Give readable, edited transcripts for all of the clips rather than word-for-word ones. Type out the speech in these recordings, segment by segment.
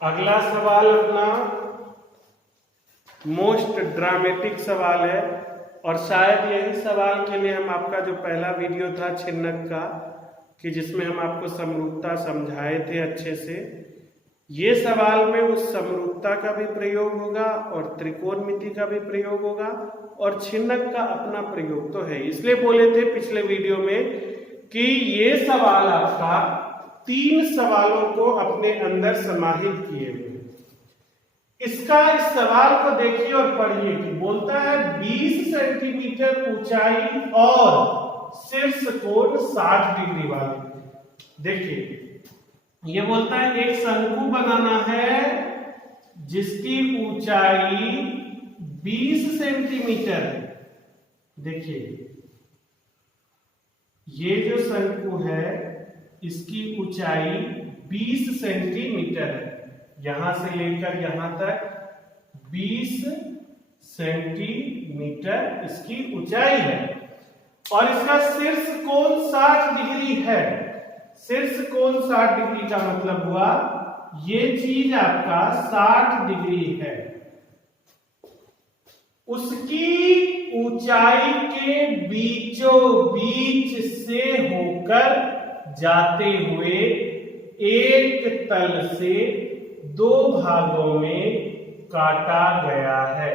अगला सवाल अपना मोस्ट ड्रामेटिक सवाल है और शायद यही सवाल के लिए हम आपका जो पहला वीडियो था छिन्नक का कि जिसमें हम आपको समरूपता समझाए थे अच्छे से, ये सवाल में उस समरूपता का भी प्रयोग होगा और त्रिकोणमिति का भी प्रयोग होगा और छिन्नक का अपना प्रयोग तो है। इसलिए बोले थे पिछले वीडियो में कि ये सवाल आपका 3 सवालों को अपने अंदर समाहित किए हुए। इस सवाल को देखिए और पढ़िए कि बोलता है 20 सेंटीमीटर ऊंचाई और शीर्ष कोण 60 डिग्री वाली। देखिए ये बोलता है एक शंकु बनाना है जिसकी ऊंचाई 20 सेंटीमीटर है। देखिए ये जो शंकु है इसकी ऊंचाई 20 सेंटीमीटर है, यहां से लेकर यहां तक 20 सेंटीमीटर इसकी ऊंचाई है और इसका शीर्ष कोण 60 डिग्री है। शीर्ष कोण 60 डिग्री का मतलब हुआ ये चीज आपका 60 डिग्री है। उसकी ऊंचाई के बीचों बीच से होकर जाते हुए एक तल से 2 भागों में काटा गया है।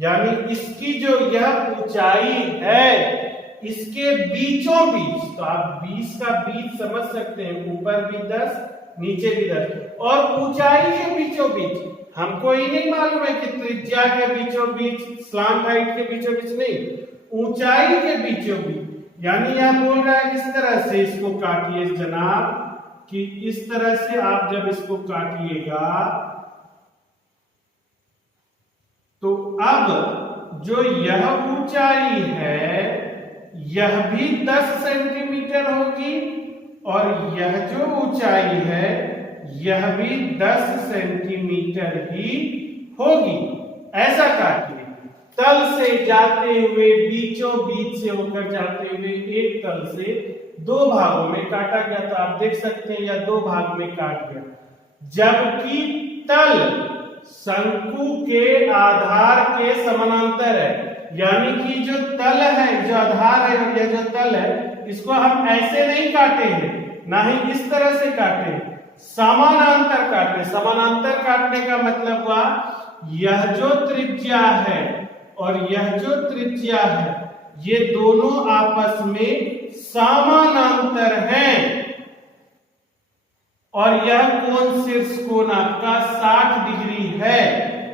यानी इसकी जो यह ऊंचाई है इसके बीचों बीच, तो आप 20 का बीच समझ सकते हैं, ऊपर भी 10 नीचे भी 10, और ऊंचाई के बीचों बीच हमको ही नहीं मालूम है कि त्रिज्या के बीचों बीच, स्लांट हाइट के बीचों बीच नहीं, ऊंचाई के बीचों बीच। यानी यह बोल रहा है इस तरह से इसको काटिए जनाब, कि इस तरह से आप जब इसको काटिएगा तो अब जो यह ऊंचाई है यह भी 10 सेंटीमीटर होगी और यह जो ऊंचाई है यह भी 10 सेंटीमीटर ही होगी। ऐसा काटिए तल से जाते हुए बीचों बीच से होकर जाते हुए एक तल से 2 भागों में काटा गया। तो आप देख सकते हैं यह 2 भाग में काट गया, जबकि तल शंकु के आधार के समानांतर है। यानी कि जो तल है, जो आधार है और यह जो तल है, इसको हम ऐसे नहीं काटे हैं, ना ही इस तरह से काटे हैं, समानांतर काटे। समानांतर काटने का मतलब हुआ यह जो त्रिज्या है और यह जो त्रिज्या है ये दोनों आपस में समानांतर हैं और यह कोण शीर्ष कोण आपका 60 डिग्री है।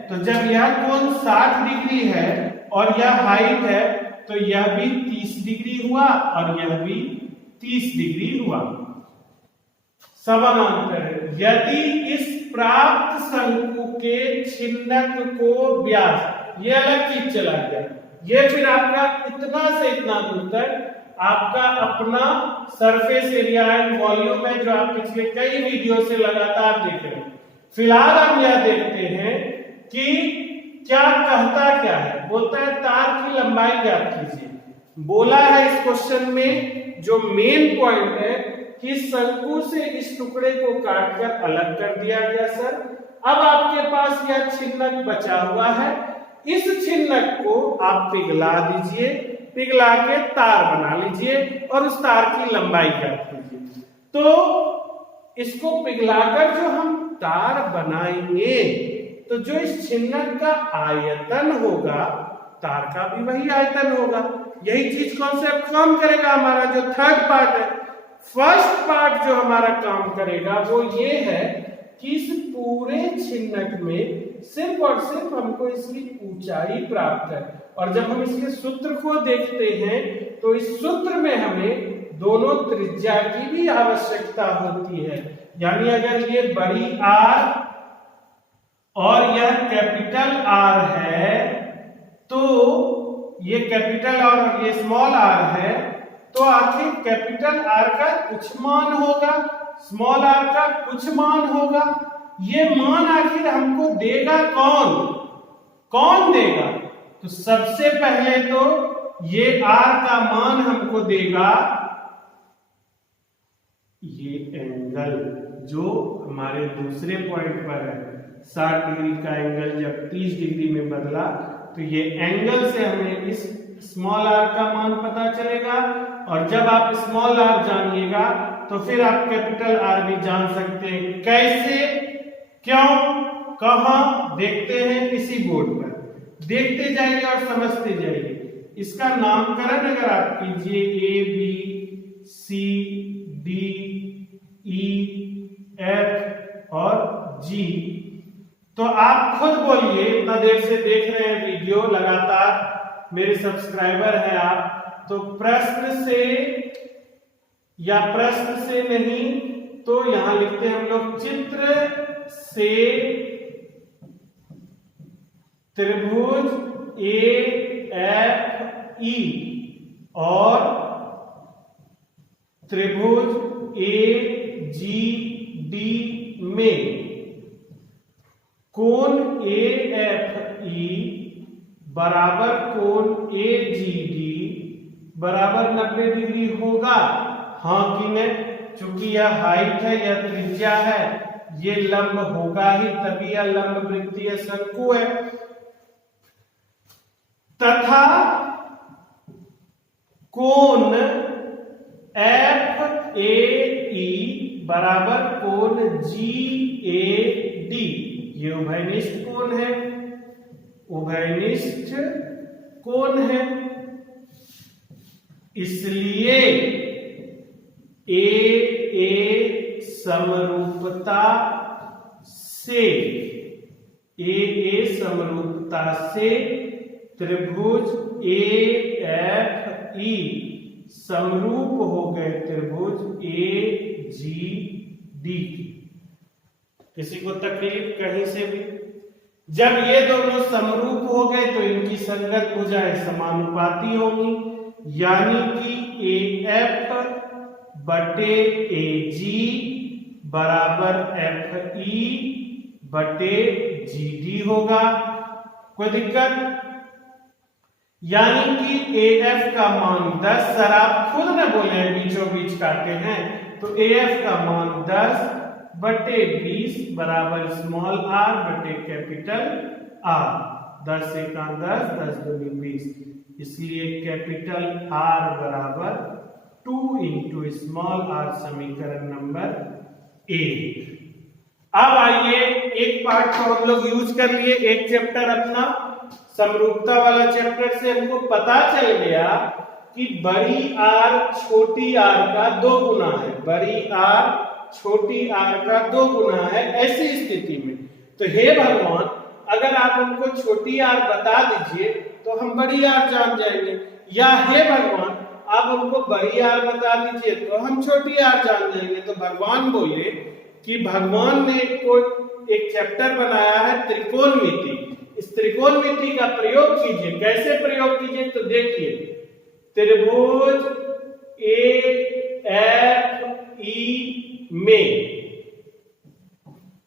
तो जब यह कोण 60 डिग्री है और यह हाइट है तो यह भी 30 डिग्री हुआ और यह भी 30 डिग्री हुआ, समानांतर है। यदि इस प्राप्त शंकु के छिन्नक को व्यास, ये अलग चीज चला गया, ये फिर आपका इतना से इतना दूर तक आपका अपना सरफेस एरिया एंड वॉल्यूम है जो आप पिछले कई वीडियो से लगातार देख रहे हैं। फिलहाल हम यह देखते हैं कि क्या कहता क्या है। बोलता है तार की लंबाई ज्ञात कीजिए। बोला है इस क्वेश्चन में जो मेन पॉइंट है कि शंकु से इस टुकड़े को काटकर अलग कर दिया गया सर। अब आपके पास यह छिन्नक बचा हुआ है, इस छिन्नक को आप पिघला दीजिए, पिघला के तार बना लीजिए और उस तार की लंबाई ज्ञात कीजिए। तो इसको पिघलाकर जो हम तार बनाएंगे तो जो इस छिन्नक का आयतन होगा तार का भी वही आयतन होगा। यही चीज कॉन्सेप्ट काम करेगा हमारा जो थर्ड पार्ट है। फर्स्ट पार्ट जो हमारा काम करेगा वो ये है कि इस पूरे छिन्नक में सिर्फ और सिर्फ हमको इसकी ऊंचाई प्राप्त है और जब हम इसके सूत्र को देखते हैं तो इस सूत्र में हमें दोनों त्रिज्या की भी आवश्यकता होती है। यानी अगर ये बड़ी आर और यह कैपिटल आर है तो ये कैपिटल और ये स्मॉल आर है, तो आखिर कैपिटल आर का कुछ मान होगा, स्मॉल आर का कुछ मान होगा। ये मान आखिर हमको देगा कौन, कौन देगा? तो सबसे पहले तो ये आर का मान हमको देगा ये एंगल जो हमारे दूसरे पॉइंट पर है 60 डिग्री का एंगल जब 30 डिग्री में बदला, तो ये एंगल से हमें इस स्मॉल आर का मान पता चलेगा। और जब आप स्मॉल आर जानिएगा तो फिर आप कैपिटल आर भी जान सकते हैं। कैसे, क्यों, कहां, देखते हैं इसी बोर्ड पर। देखते जाइए और समझते जाइए। इसका नामकरण अगर आप कीजिए A B C D E F और G, तो आप खुद बोलिए, इतना देर से देख रहे हैं वीडियो लगातार, मेरे सब्सक्राइबर हैं आप, तो प्रश्न से या प्रश्न से नहीं तो यहां लिखते हैं हम लोग चित्र से त्रिभुज AFE और त्रिभुज AGD में कोण AFE बराबर कोण AGD बराबर 90 डिग्री होगा, हाँ कि नहीं? चूंकि यह हाइट है, यह त्रिज्या है, ये लंब होगा ही, तभी यह लंब वृत्तीय शंकु है। तथा कोण FAE बराबर कोण GAD, ये उभयनिष्ठ कोण है, उभयनिष्ठ कोण है। इसलिए AA समरूपता से त्रिभुज AFE समरूप हो गए त्रिभुज AGD। किसी को तकलीफ कहीं से भी? जब ये दोनों समरूप हो गए तो इनकी संगत भुजाएं समानुपाती होंगी, यानी कि AF बटे AG बराबर FE बटे GD होगा। कोई दिक्कत? यानी कि AF का मान 10, सर आप खुद न बोले बीचों बीच काटे हैं, तो AF का मान 10 बटे 20 बराबर स्मॉल r बटे कैपिटल R। 10 से 10, 10 दूनी 20, इसलिए कैपिटल R बराबर 2 इंटू स्मॉल r, समीकरण नंबर 1। अब आइए एक पार्ट को हम लोग यूज कर लिए, एक चैप्टर अपना समरूपता वाला चैप्टर से हमको पता चल गया कि बड़ी R छोटी r का 2 गुना है, बड़ी R छोटी r का 2 गुना है। ऐसी स्थिति में तो हे भगवान, अगर आप हमको छोटी r बता दीजिए तो हम बड़ी R जान जाएंगे, या हे भगवान आप हमको बड़ी R बता दीजिए तो हम छोटी R जान जाएंगे। तो भगवान बोले कि भगवान ने कोई एक चैप्टर बनाया है त्रिकोणमिति, इस त्रिकोणमिति का प्रयोग कीजिए। कैसे प्रयोग कीजिए? तो देखिए, त्रिभुज AFE में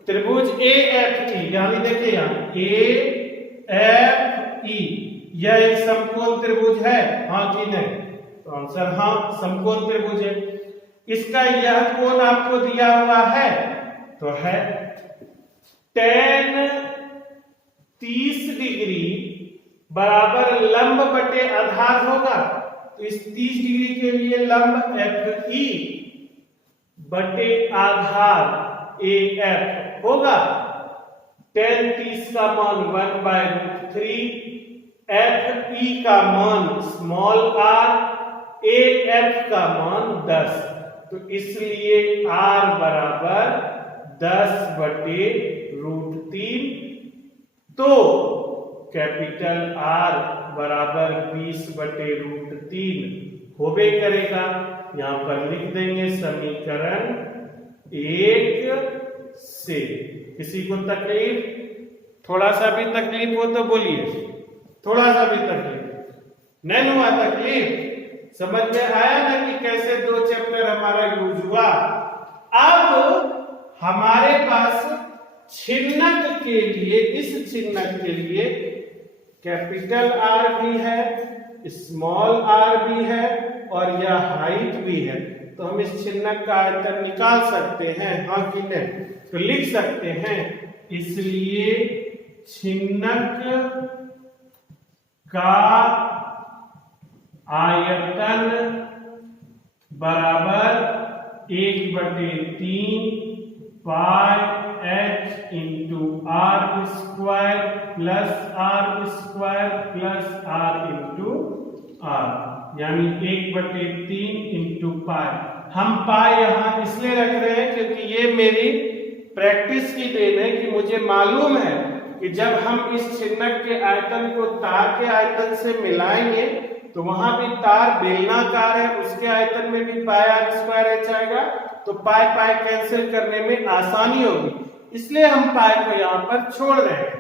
त्रिभुज AFE, यानी देखिए यहाँ AFE, यह एक समकोण त्रिभुज है, हाँ कि नहीं? तो आंसर हाँ, समकोण त्रिभुज है। इसका यह कोण आपको दिया हुआ है तो है tan 30 डिग्री बराबर लंब बटे आधार होगा। तो इस 30 डिग्री के लिए लंब FE बटे आधार AF होगा। tan 30 का मान 1/√3, FE का मान स्मॉल r, AF का मान 10, तो इसलिए R बराबर 10/√3, तो कैपिटल R बराबर 20/√3 होबे करेगा। यहां पर लिख देंगे समीकरण 1 से। किसी को तकलीफ, थोड़ा सा भी तकलीफ हो तो बोलिए, थोड़ा सा भी तकलीफ नहीं हुआ? तकलीफ समझ में आया ना कि कैसे 2 चैप्टर हमारा यूज हुआ। अब हमारे पास छिन्नक के लिए, इस छिन्नक के लिए कैपिटल R भी है, स्मॉल r भी है और यह हाइट भी है। तो हम इस छिन्नक का आयतन निकाल सकते हैं, हाँ कि नहीं? तो लिख सकते हैं, इसलिए छिन्नक का आयतन बराबर 1/3 pi h into r square plus r square plus r into r, यानी 1/3 इंटू पाई। हम पाई यहाँ इसलिए रख रहे हैं क्योंकि ये मेरी प्रैक्टिस की देन है कि मुझे मालूम है कि जब हम इस छिन्नक के आयतन को तार के आयतन से मिलाएंगे तो वहां भी तार बेलनाकार है, उसके आयतन में भी पाई आर स्क्वायर एच आएगा, तो पाई पाई कैंसिल करने में आसानी होगी, इसलिए हम पाई को यहाँ पर छोड़ रहे हैं,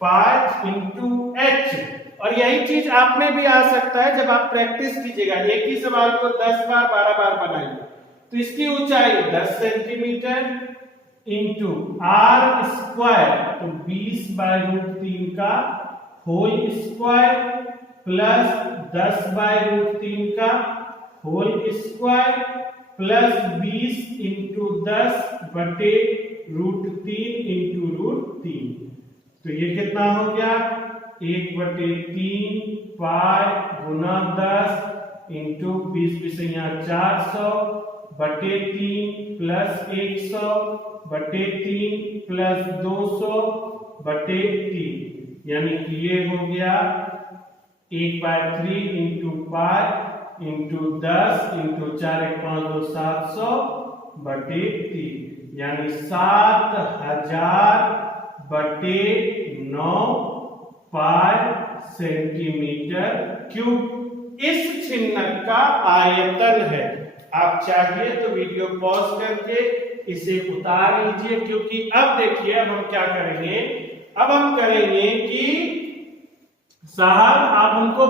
पाई इंटू एच। और यही चीज आप में भी आ सकता है जब आप प्रैक्टिस कीजिएगा, एक ही सवाल को 10 बार 12 बार बनाइए। तो इसकी ऊंचाई 10 सेंटीमीटर इंटू आर स्क्वायर, तो 20/√3 का होल स्क्वायर प्लस 10/√3 का whole square plus 20 into 10/√3 into √3। तो ये कितना हो गया? 1/3 पाई गुना 10 इंटू 20 400/3 प्लस 100/3 प्लस 200/3, यानी कि ये हो गया 1/3 इंटू पाई इंटू 10 इंटू 4 1 5 2 700/3, यानी 7000/9 पाई सेंटीमीटर क्यूब इस छिन्नक का आयतन है। आप चाहिए तो वीडियो पॉज करके इसे उतार लीजिए, क्योंकि अब देखिए अब हम क्या करेंगे। अब हम करेंगे कि साहब आप हमको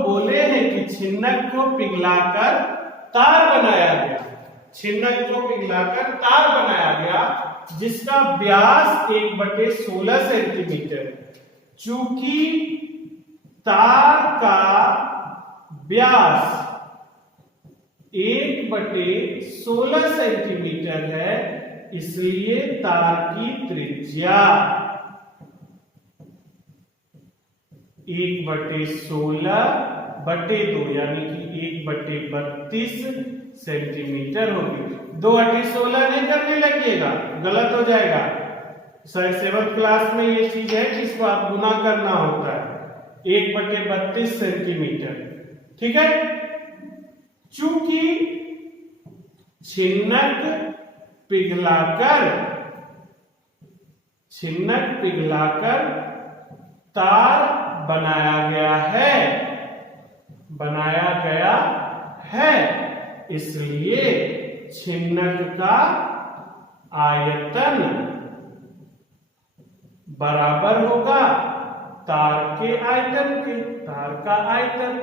बोले हैं कि छिन्नक को पिघलाकर तार बनाया गया, छिन्नक को पिघलाकर तार बनाया गया जिसका व्यास 1/16 सेंटीमीटर। चूंकि तार का व्यास 1/16 सेंटीमीटर है, इसलिए तार की त्रिज्या 1/16/2 यानी कि 1/32 सेंटीमीटर होगी। 2/16 नहीं करने लगिएगा, गलत हो जाएगा। 7th क्लास में ये चीज है कि इसको आप गुना करना होता है, 1/32 सेंटीमीटर, ठीक है। चूंकि छिन्नक पिघलाकर तार बनाया गया है, इसलिए छिन्नक का आयतन बराबर होगा तार के आयतन के, तार का आयतन।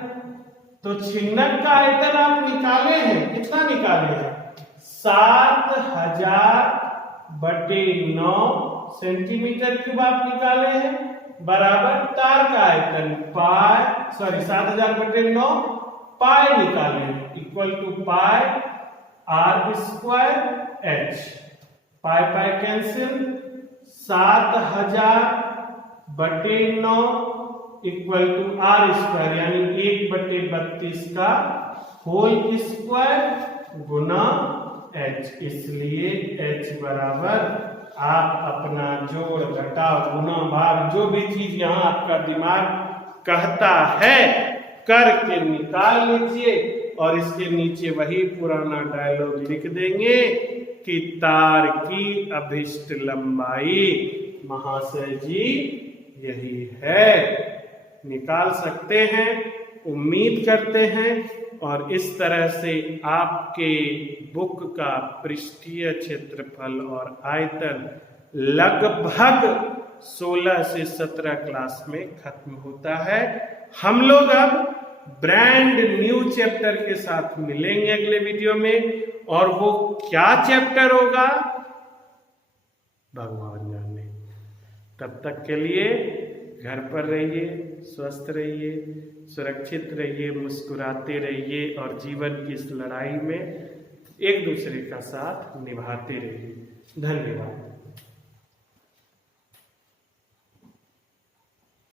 तो छिन्नक का आयतन आप निकाले हैं, कितना निकाले हैं? 7000/9 सेंटीमीटर क्यूब आप निकाले हैं, बराबर तार का आयतन 7000/9 पाई निकाले, equal to pi r square h, pi pi cancel, 7000/9 equal to r square यानी 1/32 का होल स्क्वायर गुना एच, इसलिए एच बराबर आप अपना जोड़ घटाव गुना भाग जो भी चीज यहां आपका दिमाग कहता है करके निकाल लीजिए, और इसके नीचे वही पुराना डायलॉग लिख देंगे कि तार की अभिष्ट लंबाई महाशय जी यही है। निकाल सकते हैं, उम्मीद करते हैं। और इस तरह से आपके बुक का पृष्ठीय क्षेत्रफल और आयतन लगभग 16 से 17 क्लास में खत्म होता है। हम लोग अब ब्रांड न्यू चैप्टर के साथ मिलेंगे अगले वीडियो में, और वो क्या चैप्टर होगा भगवान जाने। तब तक के लिए घर पर रहिए, स्वस्थ रहिए, सुरक्षित रहिए, मुस्कुराते रहिए और जीवन की इस लड़ाई में एक दूसरे का साथ निभाते रहिए। धन्यवाद।